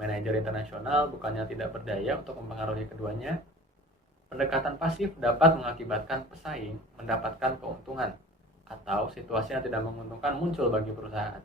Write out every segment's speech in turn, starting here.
Manajer internasional bukannya tidak berdaya untuk mempengaruhi keduanya, pendekatan pasif dapat mengakibatkan pesaing mendapatkan keuntungan atau situasi yang tidak menguntungkan muncul bagi perusahaan.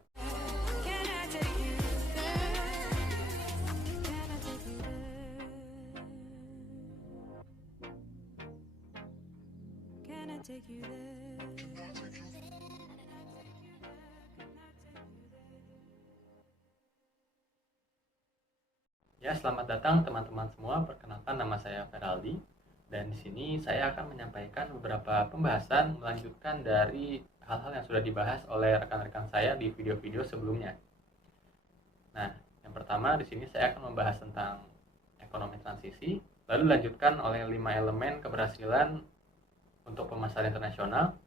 Ya, selamat datang teman-teman semua. Perkenalkan, nama saya Feraldi. Dan di sini saya akan menyampaikan beberapa pembahasan melanjutkan dari hal-hal yang sudah dibahas oleh rekan-rekan saya di video-video sebelumnya. Nah, yang pertama di sini saya akan membahas tentang ekonomi transisi, lalu dilanjutkan oleh 5 elemen keberhasilan untuk pemasaran internasional,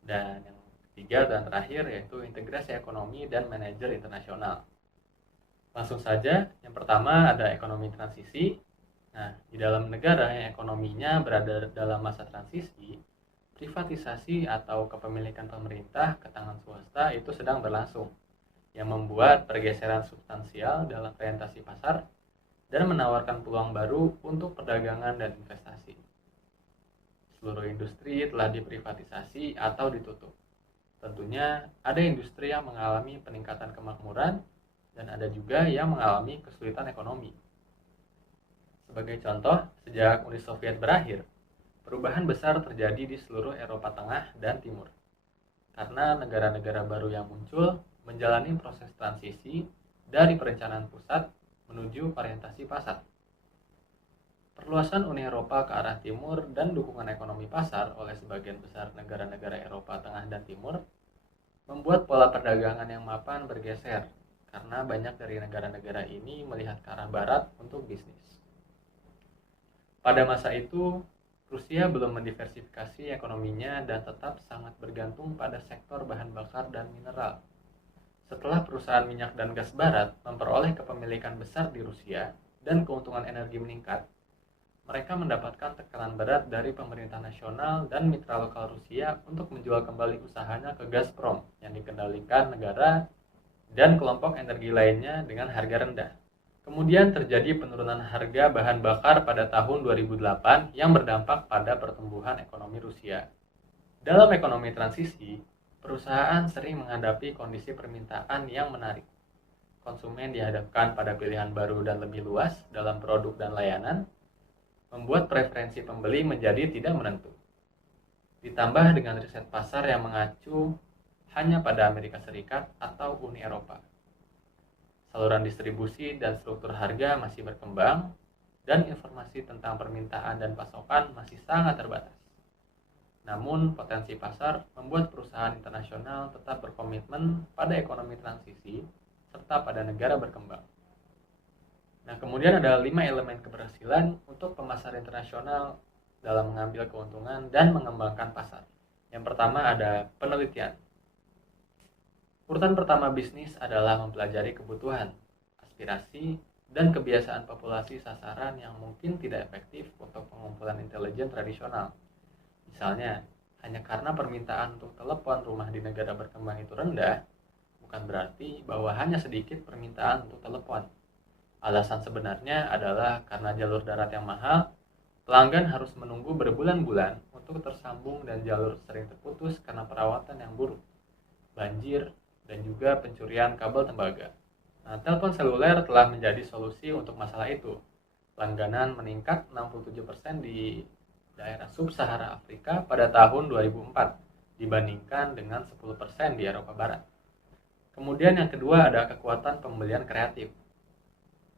dan yang ketiga dan terakhir yaitu integrasi ekonomi dan manajer internasional. Langsung saja, yang pertama ada ekonomi transisi. Nah, di dalam negara yang ekonominya berada dalam masa transisi, privatisasi atau kepemilikan pemerintah ke tangan swasta itu sedang berlangsung, yang membuat pergeseran substansial dalam orientasi pasar dan menawarkan peluang baru untuk perdagangan dan investasi. Seluruh industri telah diprivatisasi atau ditutup. Tentunya ada industri yang mengalami peningkatan kemakmuran dan ada juga yang mengalami kesulitan ekonomi. Sebagai contoh, sejak Uni Soviet berakhir, perubahan besar terjadi di seluruh Eropa Tengah dan Timur. Karena negara-negara baru yang muncul menjalani proses transisi dari perencanaan pusat menuju orientasi pasar. Perluasan Uni Eropa ke arah timur dan dukungan ekonomi pasar oleh sebagian besar negara-negara Eropa Tengah dan Timur membuat pola perdagangan yang mapan bergeser, karena banyak dari negara-negara ini melihat ke arah barat untuk bisnis. Pada masa itu, Rusia belum mendiversifikasi ekonominya dan tetap sangat bergantung pada sektor bahan bakar dan mineral. Setelah perusahaan minyak dan gas barat memperoleh kepemilikan besar di Rusia dan keuntungan energi meningkat, mereka mendapatkan tekanan berat dari pemerintah nasional dan mitra lokal Rusia untuk menjual kembali usahanya ke Gazprom yang dikendalikan negara dan kelompok energi lainnya dengan harga rendah. Kemudian terjadi penurunan harga bahan bakar pada tahun 2008 yang berdampak pada pertumbuhan ekonomi Rusia. Dalam ekonomi transisi, perusahaan sering menghadapi kondisi permintaan yang menarik. Konsumen dihadapkan pada pilihan baru dan lebih luas dalam produk dan layanan, membuat preferensi pembeli menjadi tidak menentu. Ditambah dengan riset pasar yang mengacu hanya pada Amerika Serikat atau Uni Eropa. Saluran distribusi dan struktur harga masih berkembang, dan informasi tentang permintaan dan pasokan masih sangat terbatas. Namun, potensi pasar membuat perusahaan internasional tetap berkomitmen pada ekonomi transisi serta pada negara berkembang. Nah, kemudian ada 5 elemen keberhasilan untuk pemasar internasional dalam mengambil keuntungan dan mengembangkan pasar. Yang pertama ada penelitian. Urutan pertama bisnis adalah mempelajari kebutuhan, aspirasi, dan kebiasaan populasi sasaran yang mungkin tidak efektif untuk pengumpulan intelijen tradisional. Misalnya, hanya karena permintaan untuk telepon rumah di negara berkembang itu rendah, bukan berarti bahwa hanya sedikit permintaan untuk telepon. Alasan sebenarnya adalah karena jalur darat yang mahal, pelanggan harus menunggu berbulan-bulan untuk tersambung dan jalur sering terputus karena perawatan yang buruk, banjir, dan juga pencurian kabel tembaga. Nah, telepon seluler telah menjadi solusi untuk masalah itu. Langganan meningkat 67% di daerah sub-Sahara Afrika pada tahun 2004 dibandingkan dengan 10% di Eropa Barat. Kemudian yang kedua ada kekuatan pembelian kreatif.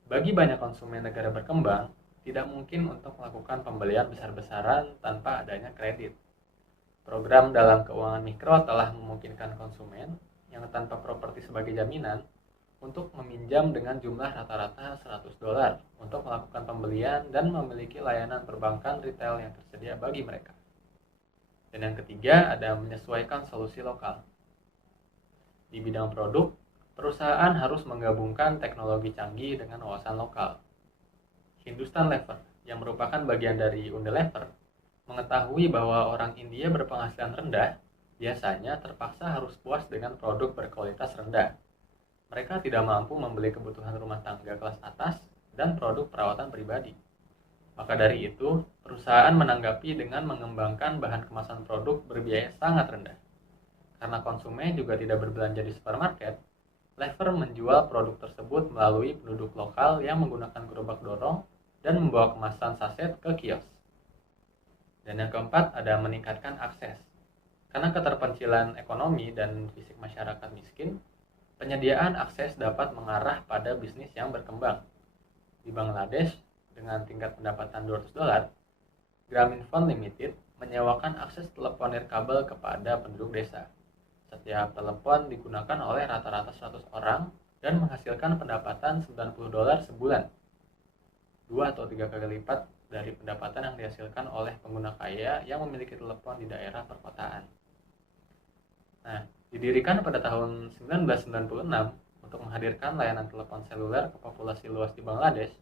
Bagi banyak konsumen negara berkembang, tidak mungkin untuk melakukan pembelian besar-besaran tanpa adanya kredit. Program dalam keuangan mikro telah memungkinkan konsumen yang tanpa properti sebagai jaminan untuk meminjam dengan jumlah rata-rata $100 untuk melakukan pembelian dan memiliki layanan perbankan retail yang tersedia bagi mereka. Dan yang ketiga ada menyesuaikan solusi lokal. Di bidang produk, perusahaan harus menggabungkan teknologi canggih dengan wawasan lokal. Hindustan Lever, yang merupakan bagian dari Unilever, mengetahui bahwa orang India berpenghasilan rendah biasanya terpaksa harus puas dengan produk berkualitas rendah. mereka tidak mampu membeli kebutuhan rumah tangga kelas atas dan produk perawatan pribadi. Maka dari itu, perusahaan menanggapi dengan mengembangkan bahan kemasan produk berbiaya sangat rendah. Karena konsumen juga tidak berbelanja di supermarket, Lever menjual produk tersebut melalui penduduk lokal yang menggunakan gerobak dorong dan membawa kemasan saset ke kios. Dan yang keempat ada meningkatkan akses. Karena keterpencilan ekonomi dan fisik masyarakat miskin, penyediaan akses dapat mengarah pada bisnis yang berkembang. Di Bangladesh, dengan tingkat pendapatan $200, Grameenphone Limited menyewakan akses telepon nirkabel kepada penduduk desa. Setiap telepon digunakan oleh rata-rata 100 orang dan menghasilkan pendapatan $90 sebulan. 2 atau 3 kali lipat dari pendapatan yang dihasilkan oleh pengguna kaya yang memiliki telepon di daerah perkotaan. Nah, didirikan pada tahun 1996 untuk menghadirkan layanan telepon seluler ke populasi luas di Bangladesh,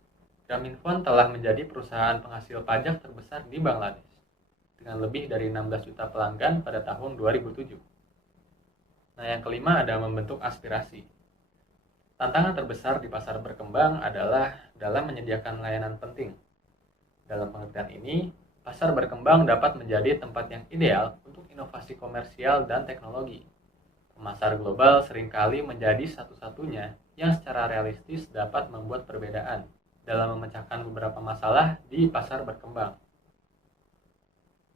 Grameenphone telah menjadi perusahaan penghasil pajak terbesar di Bangladesh dengan lebih dari 16 juta pelanggan pada tahun 2007. Nah, yang kelima ada membentuk aspirasi. Tantangan terbesar di pasar berkembang adalah dalam menyediakan layanan penting. Dalam pengertian ini, pasar berkembang dapat menjadi tempat yang ideal untuk inovasi komersial dan teknologi. Pemasar global seringkali menjadi satu-satunya yang secara realistis dapat membuat perbedaan dalam memecahkan beberapa masalah di pasar berkembang.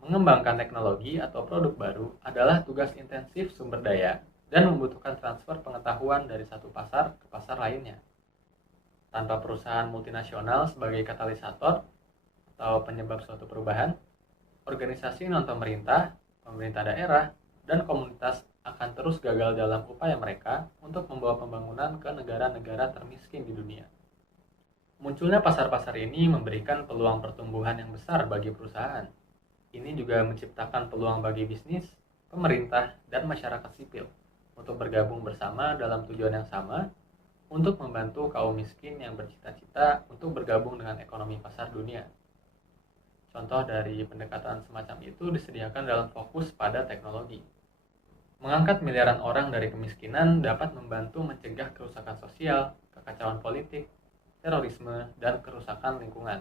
Mengembangkan teknologi atau produk baru adalah tugas intensif sumber daya dan membutuhkan transfer pengetahuan dari satu pasar ke pasar lainnya. Tanpa perusahaan multinasional sebagai katalisator atau penyebab suatu perubahan, organisasi non-pemerintah, pemerintah daerah, dan komunitas akan terus gagal dalam upaya mereka untuk membawa pembangunan ke negara-negara termiskin di dunia. Munculnya pasar-pasar ini memberikan peluang pertumbuhan yang besar bagi perusahaan. Ini juga menciptakan peluang bagi bisnis, pemerintah, dan masyarakat sipil untuk bergabung bersama dalam tujuan yang sama untuk membantu kaum miskin yang bercita-cita untuk bergabung dengan ekonomi pasar dunia. Contoh dari pendekatan semacam itu disediakan dalam fokus pada teknologi. Mengangkat miliaran orang dari kemiskinan dapat membantu mencegah kerusakan sosial, kekacauan politik, terorisme, dan kerusakan lingkungan,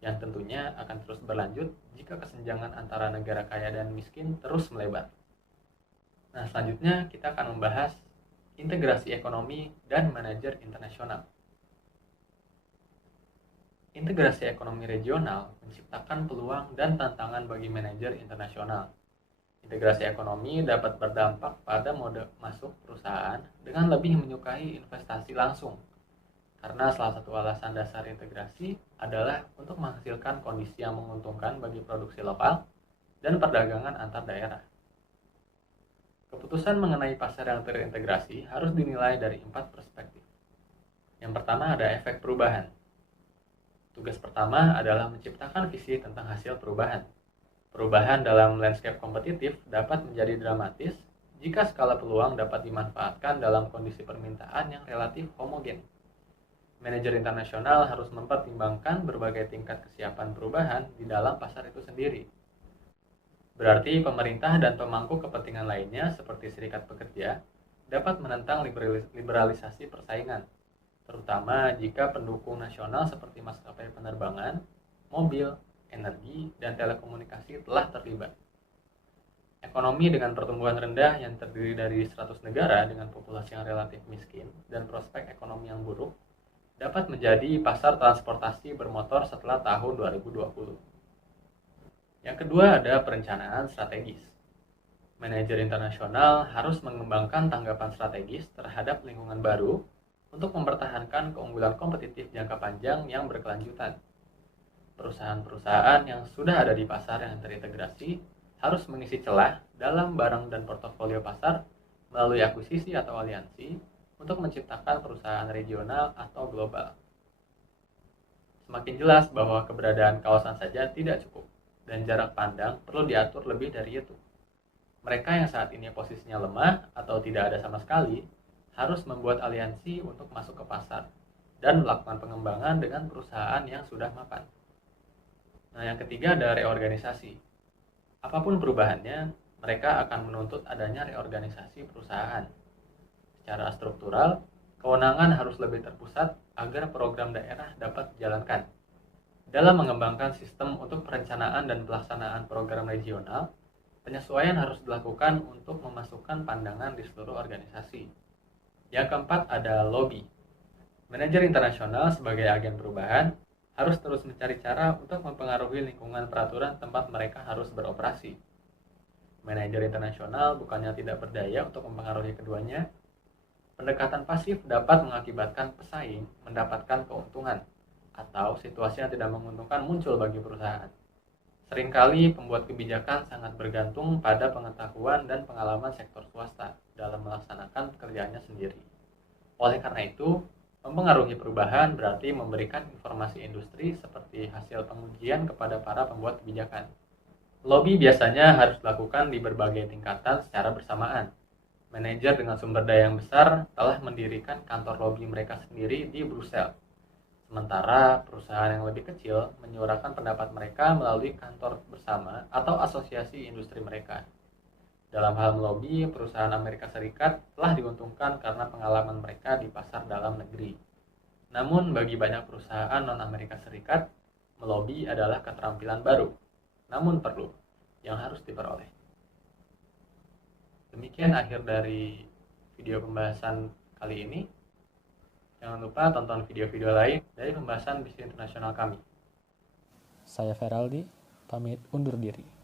yang tentunya akan terus berlanjut jika kesenjangan antara negara kaya dan miskin terus melebar. Nah, selanjutnya kita akan membahas integrasi ekonomi dan manajer internasional. Integrasi ekonomi regional menciptakan peluang dan tantangan bagi manajer internasional. Integrasi ekonomi dapat berdampak pada mode masuk perusahaan dengan lebih menyukai investasi langsung, karena salah satu alasan dasar integrasi adalah untuk menghasilkan kondisi yang menguntungkan bagi produksi lokal dan perdagangan antar daerah. Keputusan mengenai pasar yang terintegrasi harus dinilai dari 4 perspektif. Yang pertama ada efek perubahan. Tugas pertama adalah menciptakan visi tentang hasil perubahan. Perubahan dalam landscape kompetitif dapat menjadi dramatis jika skala peluang dapat dimanfaatkan dalam kondisi permintaan yang relatif homogen. Manajer internasional harus mempertimbangkan berbagai tingkat kesiapan perubahan di dalam pasar itu sendiri. Berarti pemerintah dan pemangku kepentingan lainnya seperti serikat pekerja dapat menentang liberalisasi persaingan, terutama jika pendukung nasional seperti maskapai penerbangan, mobil, energi, dan telekomunikasi telah terlibat. Ekonomi dengan pertumbuhan rendah yang terdiri dari 100 negara dengan populasi yang relatif miskin dan prospek ekonomi yang buruk dapat menjadi pasar transportasi bermotor setelah tahun 2020. Yang kedua ada perencanaan strategis. Manajer internasional harus mengembangkan tanggapan strategis terhadap lingkungan baru untuk mempertahankan keunggulan kompetitif jangka panjang yang berkelanjutan. Perusahaan-perusahaan yang sudah ada di pasar yang terintegrasi harus mengisi celah dalam barang dan portofolio pasar melalui akuisisi atau aliansi untuk menciptakan perusahaan regional atau global. Semakin jelas bahwa keberadaan kawasan saja tidak cukup, dan jarak pandang perlu diatur lebih dari itu. Mereka yang saat ini posisinya lemah atau tidak ada sama sekali harus membuat aliansi untuk masuk ke pasar dan melakukan pengembangan dengan perusahaan yang sudah mapan. Nah, yang ketiga ada reorganisasi. Apapun perubahannya, mereka akan menuntut adanya reorganisasi perusahaan. Secara struktural, Kewenangan harus lebih terpusat agar program daerah dapat dijalankan. Dalam mengembangkan sistem untuk perencanaan dan pelaksanaan program regional, penyesuaian harus dilakukan untuk memasukkan pandangan di seluruh organisasi. Yang keempat ada lobby. Manajer internasional sebagai agen perubahan harus terus mencari cara untuk mempengaruhi lingkungan peraturan tempat mereka harus beroperasi. Manajer internasional bukannya tidak berdaya untuk mempengaruhi keduanya. Pendekatan pasif dapat mengakibatkan pesaing mendapatkan keuntungan atau situasi yang tidak menguntungkan muncul bagi perusahaan. Seringkali pembuat kebijakan sangat bergantung pada pengetahuan dan pengalaman sektor swasta dalam melaksanakan pekerjaannya sendiri. Oleh karena itu, mempengaruhi perubahan berarti memberikan informasi industri seperti hasil pengujian kepada para pembuat kebijakan. Lobby biasanya harus dilakukan di berbagai tingkatan secara bersamaan. Manajer dengan sumber daya yang besar telah mendirikan kantor lobby mereka sendiri di Brussels. Sementara perusahaan yang lebih kecil menyuarakan pendapat mereka melalui kantor bersama atau asosiasi industri mereka. Dalam hal melobi, perusahaan Amerika Serikat telah diuntungkan karena pengalaman mereka di pasar dalam negeri. Namun bagi banyak perusahaan non-Amerika Serikat, melobi adalah keterampilan baru, namun perlu, yang harus diperoleh. Demikian akhir dari video pembahasan kali ini. Jangan lupa tonton video-video lain dari pembahasan bisnis internasional kami. Saya Feraldi, pamit undur diri.